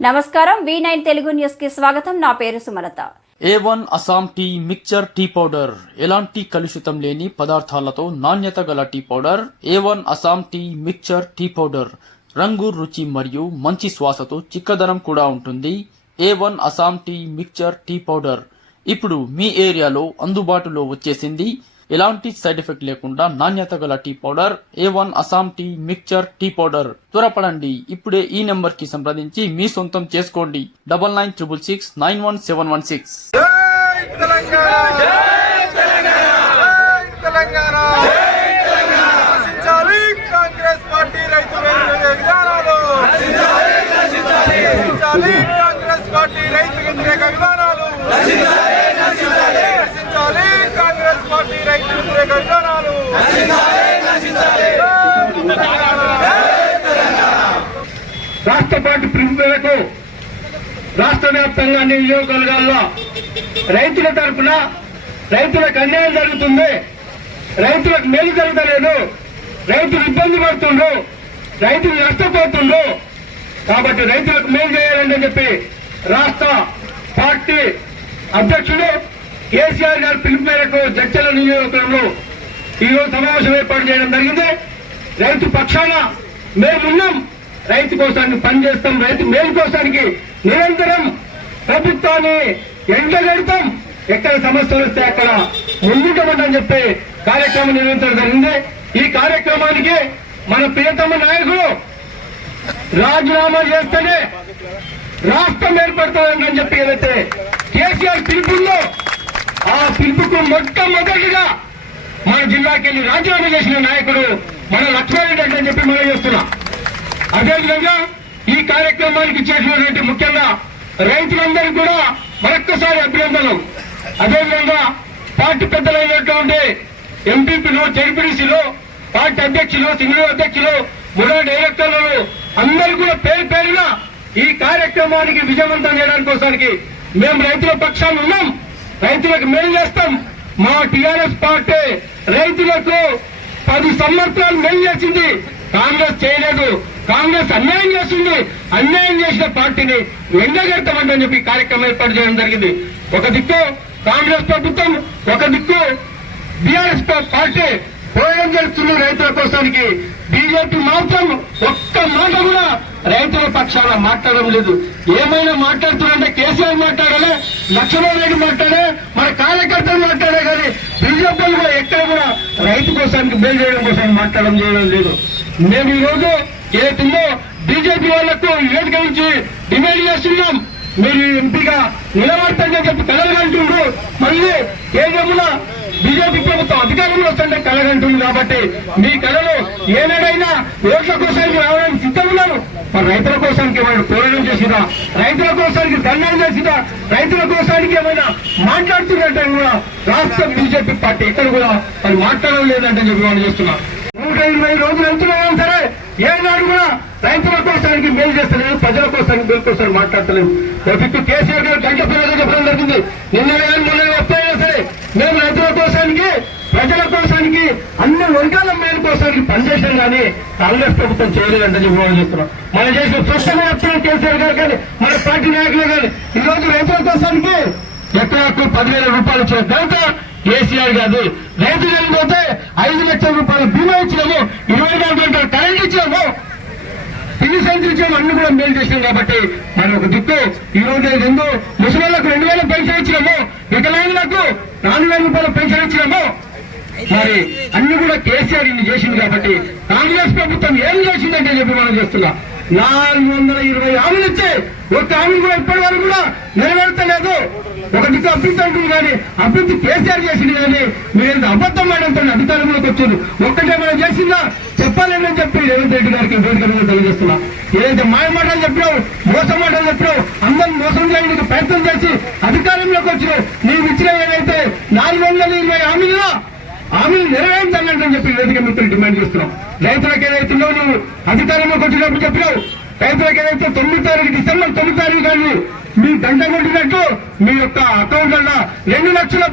నమస్కారం V9 Telugu news కి స్వాగతం. నా పేరు Sumalatha. A1 Assam tea mixture tea powder ఎలాంటి కలుషితం లేని పదార్థాలతో నాణ్యత గల tea powder. A1 Assam tea mixture tea powder రంగు, రుచి మరియు మంచి శ్వాసతో చిక్కదనం కూడా ఉంటుంది. A1 Assam tea mixture tea powder ఇప్పుడు మీ ఏరియాలో అందుబాటులో వచ్చేసింది. ఎలాంటి సైడ్ ఎఫెక్ట్ లేకుండా నాణ్యత గల tea powder A1 Assam tea mixture tea powder. త్వరపడండి, ఇప్పుడే ఈ నెంబర్ కి సంప్రదించి మీ సొంతం చేసుకోండి. 9966691716. రాష్ట్ర పార్టీ పిలుపు మేరకు రాష్ట్ర వ్యాప్తంగా అన్ని నియోజకవర్గాల్లో రైతుల తరఫున రైతులకు అన్యాయం జరుగుతుంది, రైతులకు మేలు జరగలేదు, రైతులు ఇబ్బంది పడుతుండ్రు, రైతులు నష్టపోతుండ్రు. కాబట్టి రైతులకు మేలు చేయాలని చెప్పి రాష్ట్ర పార్టీ అధ్యక్షుడు కేసీఆర్ గారి పిలుపు మేరకు జడ్చల నియోజకవర్గంలో ఈరోజు సమావేశం ఏర్పాటు చేయడం జరిగింది. రైతు పక్షాన మేమున్నాం, రైతు కోసానికి పనిచేస్తాం, రైతు మేలు కోసానికి నిరంతరం ప్రభుత్వాన్ని ఎండగడతాం, ఎక్కడ సమస్యలు వస్తే అక్కడ ముందుంటామని చెప్పి కార్యక్రమం నిర్వహించడం జరిగింది. ఈ కార్యక్రమానికి మన ప్రియతమ నాయకుడు రాజీనామా చేస్తేనే రాష్ట్రం ఏర్పడుతుందని చెప్పి ఏదైతే కేసీఆర్ పిలుపుందో ఆ పిలుపుకు మొట్టమొదటిగా మన జిల్లాకి వెళ్లి రాజీనామా చేసిన నాయకుడు మన లక్ష్మారెడ్డి అని చెప్పి మనం చేస్తున్నాం. అదేవిధంగా ఈ కార్యక్రమానికి చేసినటువంటి ముఖ్యంగా రైతులందరికీ కూడా మరొక్కసారి అభినందనలు. అదేవిధంగా పార్టీ పెద్దలైనటువంటి ఎంపీపీలు, జడ్పీటీసీలు, పార్టీ అధ్యక్షులు, సింగిల్ అధ్యక్షులు, ముడా డైరెక్టర్లు అందరూ కూడా పేరు పేరున ఈ కార్యక్రమానికి విజయవంతం చేయడానికి కోసానికి మేము రైతుల పక్షాన్ని ఉన్నాం, రైతులకు మేలు చేస్తాం. మా టీఆర్ఎస్ పార్టీ రైతులకు 10 సంవత్సరాలు మేలు చేసింది, కాంగ్రెస్ చేయలేదు. కాంగ్రెస్ అన్యాయం చేస్తుంది, అన్యాయం చేసిన పార్టీని ఎండగడతామని చెప్పి కార్యక్రమం ఏర్పాటు చేయడం జరిగింది. ఒక దిక్కు కాంగ్రెస్ ప్రభుత్వం, ఒక దిక్కు బీఆర్ఎస్ పార్టీ పోరాటం చేస్తుంది రైతుల కోసానికి. బీజేపీ మాత్రం ఒక్క మాట కూడా రైతుల పక్షాన మాట్లాడడం లేదు. ఏమైనా మాట్లాడుతున్నారంటే కేసీఆర్ మాట్లాడాలి, లక్ష్మణ్ రెడ్డి మాట్లాడే, మన కార్యకర్తలు మాట్లాడే, కానీ బీజేపీ కూడా ఎక్కడ కూడా రైతు కోసానికి మేలు చేయడం కోసం మాట్లాడడం చేయడం లేదు. మేము ఈ రోజు ఏదైతుందో బీజేపీ వాళ్లకు వేదిక నుంచి డిమాండ్ చేస్తున్నాం, మీరు ఎంపీగా నిలబడతారని చెప్పి కలగంటుండ్రు. మళ్ళీ కేంద్రంలో బీజేపీ ప్రభుత్వం అధికారంలో వస్తుంటే కలగంటుంది. కాబట్టి మీ కళలు ఏనాడైనా ఓట్ల కోసానికి రావడానికి సిద్ధం ఉన్నారు. మరి రైతుల కోసానికి ఏమైనా పోరాటం చేసినా, రైతుల కోసానికి ధర్నాలు చేసినా, రైతుల కోసానికి ఏమైనా మాట్లాడుతున్నట్టే కూడా రాష్ట్ర బీజేపీ పార్టీ ఎక్కడ కూడా మరి మాట్లాడడం లేదంటే చెప్పి మనం చేస్తున్నాం. 120 రోజులు వెళ్తున్నాం సరే, ఏనాడు కూడా రైతుల కోసానికి మేలు చేస్తలేదు, ప్రజల కోసానికి మేలు కోసానికి మాట్లాడతలేదు. దిక్కు కేసీఆర్ గారు గంట పిల్లలు చెప్పడం జరిగింది. నిన్న మొన్న ఎప్పుడైనా సరే మేము రైతుల కోసానికి, ప్రజల కోసానికి, అన్ని వర్గాల మేలు కోసానికి పనిచేసాం, కానీ కాంగ్రెస్ ప్రభుత్వం చేయలేదంటే చెప్పి మనం చేస్తున్నాం. మనం చేసిన స్పష్టంగా చెప్తున్నాం కేసీఆర్ గారు కానీ మన పార్టీ నాయకులు కానీ ఈ రోజు రైతుల కోసానికి ఎకరాకు 10,000 రూపాయలు ఇచ్చిన ఘనత కేసీఆర్ కాదు. రైతు చనిపోతే 5 లక్షల రూపాయల బీమా ఇచ్చినాము, 24 గంటలు కరెంట్ ఇచ్చినాము, తిండి సంతరించాము, అన్ని కూడా మేలు చేసినాం. కాబట్టి మరి ఒక దిక్కు ఈ రోజు ఎందు ముసలిళ్లకు 2,000 పెన్షన్ ఇచ్చినాము, వికలాంగులకు 4,000 రూపాయల పెన్షన్ ఇచ్చినాము. మరి అన్ని కూడా కేసీఆర్ ఇన్ని చేసింది. కాబట్టి కాంగ్రెస్ ప్రభుత్వం ఏం చేసిందంటే చెప్పి మనం చేస్తున్నాం. 420 హామీలు ఇచ్చి ఒక్క హామీలు కూడా ఇప్పటి వరకు కూడా నెరవేర్చలేదు. ఒక దిక్కు అభివృద్ధి అంటుంది, కానీ అభివృద్ధి కేసీఆర్ చేసింది, కానీ మీరెంత అబద్ధం ఆడంతో అధికారంలోకి వచ్చారు. ఒక్కటే మనం చేసిందా చెప్పాలని చెప్పి రేవంత్ రెడ్డి గారికి వేదిక మీద తెలియజేస్తున్నా. ఏదైతే మాయ మాటలు చెప్పినావు, మోసం మాటలు చెప్పినావు, అందరిని మోసం చేయడానికి ప్రయత్నం చేసి అధికారంలోకి వచ్చినావు. నీవు ఇచ్చిన ఏదైతే 420 హామీలు నెరవేర్చాలంటని చెప్పి వేదిక మిత్రులు డిమాండ్ చేస్తున్నాం. రైతులకు ఏదైతుందో నువ్వు అధికారంలోకి వచ్చినప్పుడు చెప్పినావు, రైతులకు ఏదైతే 9 తారీఖు డిసెంబర్ 9 తారీఖు కానీ మీ గంట కొట్టినట్టు మీ యొక్క అకౌంట్లలో 2 లక్షల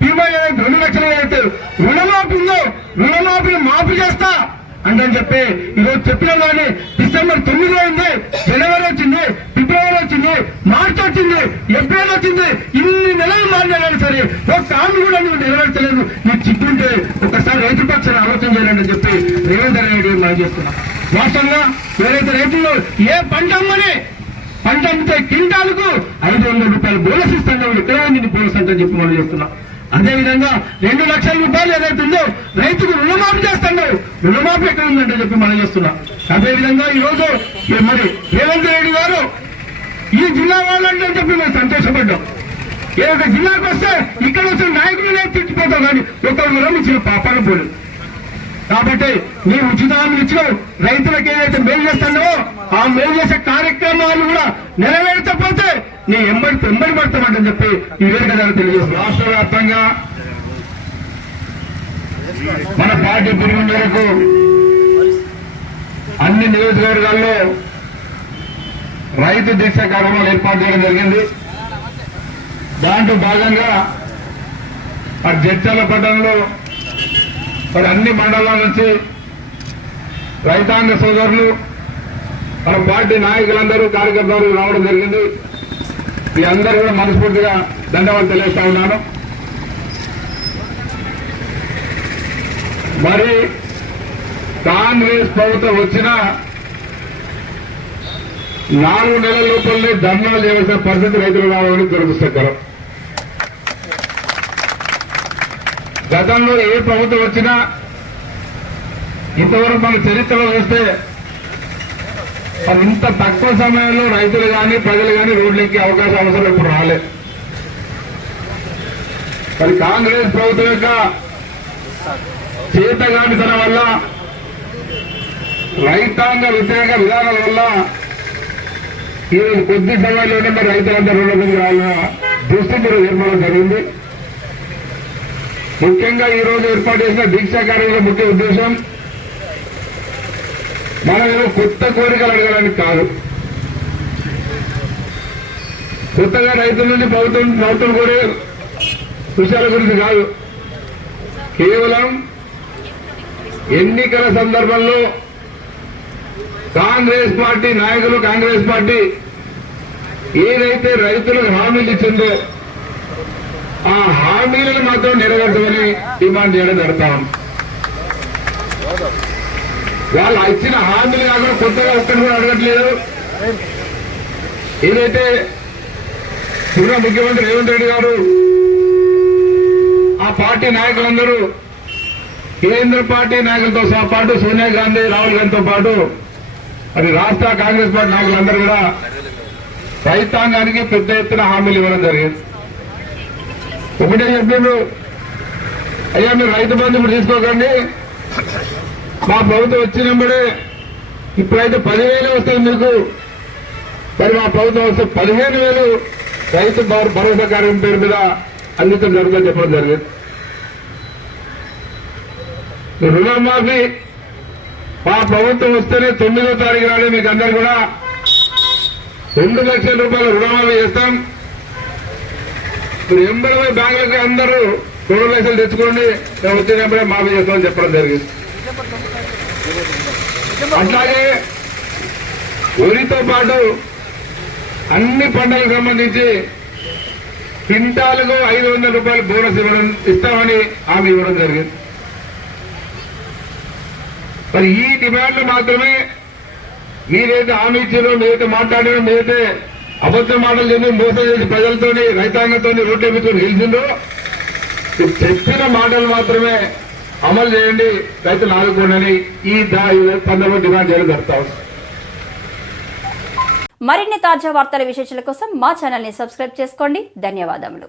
బీమా 2 లక్షలు ఏదైతే రుణమాఫీ ఉందో రుణమాఫీని మాఫీ చేస్తా, అంటని చెప్పి ఈరోజు చెప్పినా కానీ డిసెంబర్ 9 అయింది, జనవరి వచ్చింది, ఫిబ్రవరి వచ్చింది, మార్చి వచ్చింది, ఏప్రిల్ వచ్చింది, ఇన్ని నెలలు మాట్లాడాలి సరే ఒక హామీ కూడా నువ్వు నెరవేర్చలేదు. నీకు చిక్కుంటే ఒకసారి రైతు పక్షాన్ని ఆలోచన చేయాలని చెప్పి రేవంత్ రెడ్డి మనం చేస్తున్నాం. వాస్తవంగా ఎవరైతే రైతులు ఏ పంట అమ్మితే క్వింటాలకు 500 రూపాయలు బోనస్ ఇస్తాను, ఎక్కడ ఉంది బోనస్ అంటే చెప్పి మనం చేస్తున్నాం. అదేవిధంగా 2 లక్షల రూపాయలు ఏదైతే ఉందో రైతుకు రుణమాఫీ చేస్తున్నావు, రుణమాఫీ ఎక్కడ ఉందంటే చెప్పి మనం చేస్తున్నాం. అదేవిధంగా ఈ రోజు మరి రేవంత్ రెడ్డి గారు ఈ జిల్లా వాళ్ళంటే చెప్పి మేము సంతోషపడ్డాం. ఏదైతే జిల్లాకు వస్తే ఇక్కడ వచ్చిన నాయకులనే తిట్టిపోతాం కానీ ఒక వరం ఇచ్చిన పాపన పోలేదు. కాబట్టి నీవు ఉచిత హామీలు ఇచ్చినావు, రైతులకు ఏదైతే మేలు చేస్తున్నావో ఆ మేలు చేసే కార్యక్రమాలు కూడా నెరవేర్చకపోతే నీ ఎంబడి పడతామంటని చెప్పి ఈ వేదిక ద్వారా తెలియజేస్తాం. రాష్ట్ర వ్యాప్తంగా మన పార్టీ పిలుపు మేరకు అన్ని నియోజకవర్గాల్లో రైతు దీక్ష కార్యక్రమాలు ఏర్పాటు చేయడం జరిగింది. దాంట్లో భాగంగా మరి జడ్చర్ల పట్టణంలో మరి అన్ని మండలాల నుంచి రైతాంగ సోదరులు మన పార్టీ నాయకులందరూ కార్యకర్తలు రావడం జరిగింది. మీ అందరూ కూడా మనస్ఫూర్తిగా ధన్యవాదాలు తెలియజేస్తా ఉన్నాను. మరి కాంగ్రెస్ ప్రభుత్వం వచ్చిన 4 నెలల లోపలనే ధర్నాలు చేయవలసిన పరిస్థితి రైతులు రావడం దురదృష్టకరం. గతంలో ఏ ప్రభుత్వం వచ్చినా ఇంతవరకు మన చరిత్రలో చూస్తే ఇంత తక్కువ సమయంలో రైతులు కానీ ప్రజలు కానీ రోడ్లెక్కే అవకాశం ఇప్పుడు రాలేదు. మరి కాంగ్రెస్ ప్రభుత్వం యొక్క చేతగానితనం వల్ల, రైతాంగ వ్యతిరేక విధానాల వల్ల ఈరోజు కొద్ది సమయంలోనే మరి రైతులంతా రోడ్లకి రావాలన్న దృష్టి మీరు ఏర్పడడం జరిగింది. ముఖ్యంగా ఈ రోజు ఏర్పాటు చేసిన దీక్షా కార్యక్రమం ముఖ్య ఉద్దేశం మనం ఏదో కొత్త కోరికలు అడగడానికి కాదు, కొత్తగా రైతుల నుంచి ప్రభుత్వం కోరే విషయాల గురించి కాదు. కేవలం ఎన్నికల సందర్భంలో కాంగ్రెస్ పార్టీ నాయకులు, కాంగ్రెస్ పార్టీ ఏదైతే రైతులకు హామీలు ఇచ్చిందో ఆ హామీలను మాత్రం నెరవేర్చమని డిమాండ్ చేయడం జరుగుతాం. వాళ్ళు ఇచ్చిన హామీలు కాకుండా కొత్తగా ఒక్కరు కూడా అడగట్లేదు. ఏదైతే పూర్వ ముఖ్యమంత్రి రేవంత్ రెడ్డి గారు ఆ పార్టీ నాయకులందరూ కేంద్ర పార్టీ నాయకులతో పాటు సోనియా గాంధీ, రాహుల్ గాంధీతో పాటు అది రాష్ట్ర కాంగ్రెస్ పార్టీ నాయకులందరూ కూడా రైతాంగానికి పెద్ద ఎత్తున హామీలు ఇవ్వడం జరిగింది. ఒకటే చెప్పారు, అయ్యా మీరు రైతు బంధు ఇప్పుడు తీసుకోకండి, మా ప్రభుత్వం వచ్చినప్పుడే ఇప్పుడైతే 10,000 వస్తుంది మీకు, మరి మా ప్రభుత్వం వస్తే 15,000 రైతు భరోసా కార్యక్రమం పేరు మీద అందించడం జరుగుతుందని చెప్పడం జరిగింది. రుణమాఫీ మా ప్రభుత్వం వస్తేనే 9వ తారీఖు నాడే మీకు అందరు కూడా 2 లక్షల రూపాయలు రుణమాఫీ చేస్తాం. మీరు ఎంబడమే బ్యాంకులకి అందరూ 2 లక్షలు తెచ్చుకోండి, మేము వచ్చినప్పుడే మాఫీ చేస్తామని చెప్పడం జరిగింది. అట్లాగే వరితో పాటు అన్ని పంటలకు సంబంధించి క్వింటాలకు 500 రూపాయలు బోనస్ ఇస్తామని హామీ ఇవ్వడం జరిగింది. మరి ఈ డిమాండ్లు మాత్రమే మీరైతే హామీ ఇచ్చారో, మీరైతే మాట్లాడారో, మీరైతే అబద్ధ మాటలు చెప్పి మోసం చేసి ప్రజలతోని రైతాంగంతో రోడ్డు ఎమ్మించుకొని గెలిచిందో చెప్పిన మాటలు మాత్రమే అమలు చేయండి, రైతులు ఆదుకోండి ఈ సందర్భంగా డిమాండ్ చేయడం జరుగుతాం. మరిన్ని తాజా వార్తల విశేషాల కోసం మా ఛానల్ ని సబ్స్క్రైబ్ చేసుకోండి. ధన్యవాదములు.